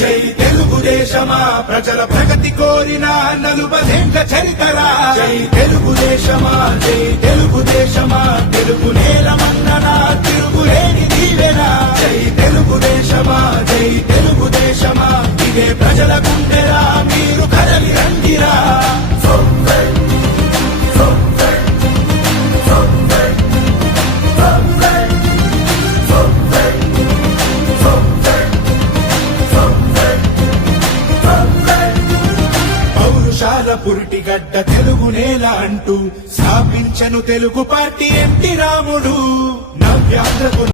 జై తెలుగుదేశమా ప్రజల ప్రగతి కోరిన 40 చరితరా జై తెలుగుదేశమా జై తెలుగుదేశమా తెలుగు నేల మన్ననా తిరుగులేని దీవెనా జై తెలుగుదేశమా జై తెలుగుదేశమా ఇదే ప్రజల గుండెరా మీరు కదలి రండిరా పురిటిగడ్డ తెలుగు నేల అంటూ స్థాపించను తెలుగు పార్టీ ఎన్టీ రాముడు నవ్యాంధ్రకు